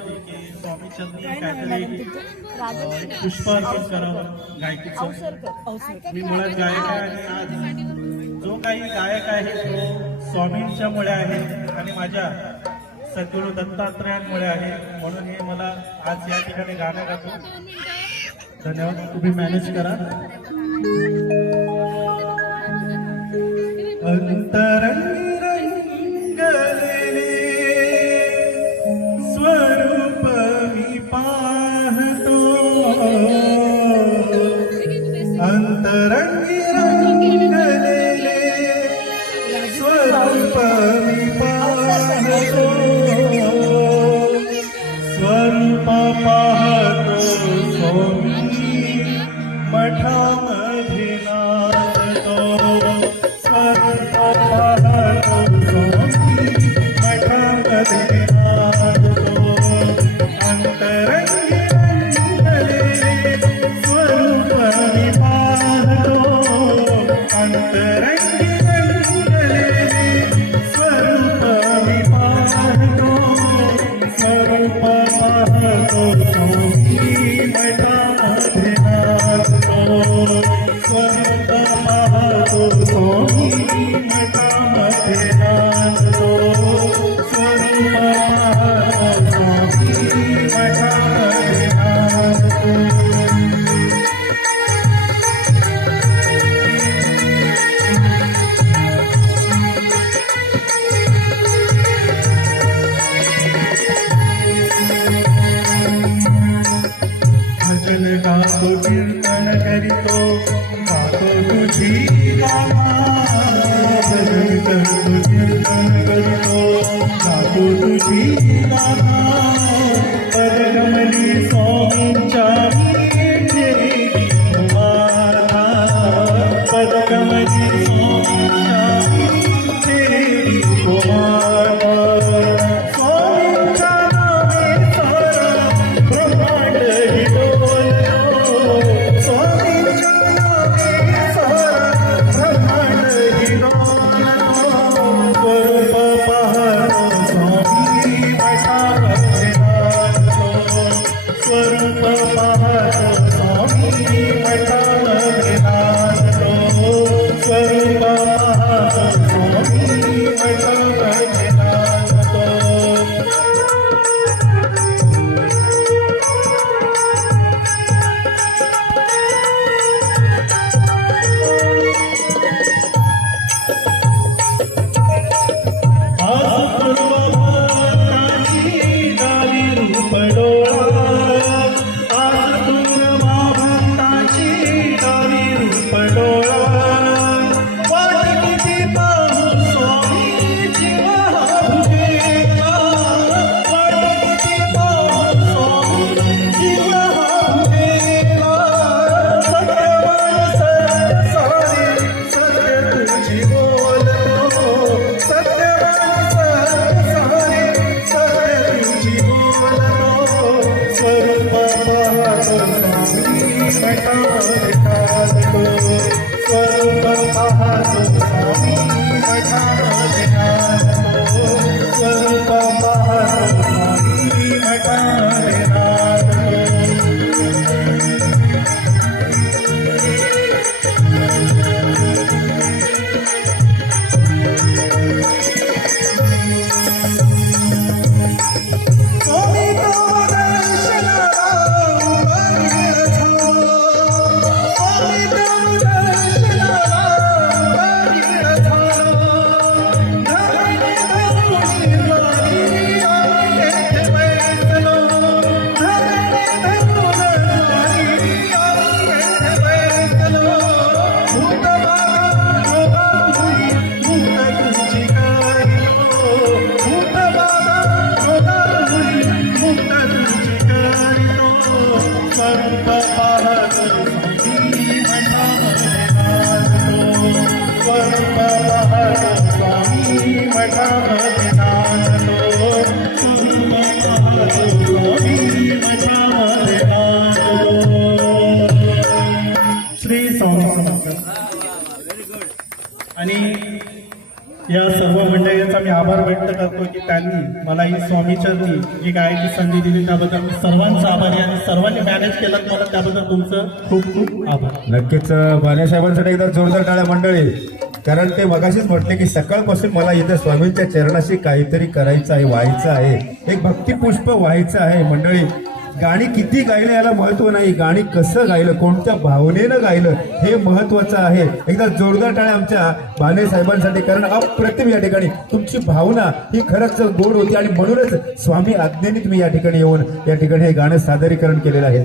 होती की स्वामी चंद्री काहीतरी पुष्पार्पण करावं गायकीचं. मी मुळात गायक आहे आणि आज जो काही गायक आहे तो स्वामींच्यामुळे आहे आणि माझ्या सद्गुरू दत्तात्रयांमुळे आहे. म्हणून हे मला आज या ठिकाणी गाणं गातो. धन्यवाद. तुम्ही मॅनेज करा. अंतरंगी रंगलेले स्वरूप मी पाहतो, अंतरंगी रंगलेले स्वरूप मी पाहतो, स्वरूप पाहतो स्वामी मठामध्ये नाचतो, स्वरूप पाहतो स्वामी मठामध्ये नाचतो, अंतरंगी रंगलेले स्वरूप मी पाहतो, अंतरंगी रंगलेले स्वरूप मी पाहतो, स्वरूप पाहतो स्वामी मठामध्ये नाचतो, स्वरूप पाहतो स्वामी मठामध्ये नाचतो, स्वरूप पाहतो स्वामी मठामध्ये नाचतो. भजन गातो कीर्तन करीतो, गातो तुझी गाथा, भजन करतो कीर्तन करीतो, गातो तुझी गाथा, पदकमली स्वामींच्या ठेवी माथा, पदकमली स्वामींच्या ठेवी माथा, स्वामींच्या नावे सारा ब्रह्मांड करतो की त्यांनी मला ही स्वामीचरणी जी गायची संधी दिली त्याबद्दल मी सर्वांचा आभारी आणि सर्वांनी मॅनेज केलं मला त्याबद्दल तुमचं खूप खूप आभार. नक्कीच बालेसाहेबांसाठी एकदा जोरदार टाळ्या मंडळी. कारण ते मगाशीच म्हटले की सकाळपासून मला इथं स्वामींच्या चरणाशी काहीतरी करायचं आहे, व्हायचं आहे, एक भक्तिपुष्प व्हायचं आहे. मंडळी गाणी किती गायलं याला महत्व नाही, गाणी कसं गायलं, कोणत्या भावनेनं गायलं हे महत्वाचं आहे. एकदा जोरदार टाळ्या आमच्या बाले साहेबांसाठी. कारण अप्रतिम या ठिकाणी तुमची भावना ही खरंच गोड होती आणि म्हणूनच स्वामी आज्ञेने तुम्ही या ठिकाणी येऊन या ठिकाणी हे गाणं सादरीकरण केलेलं आहे.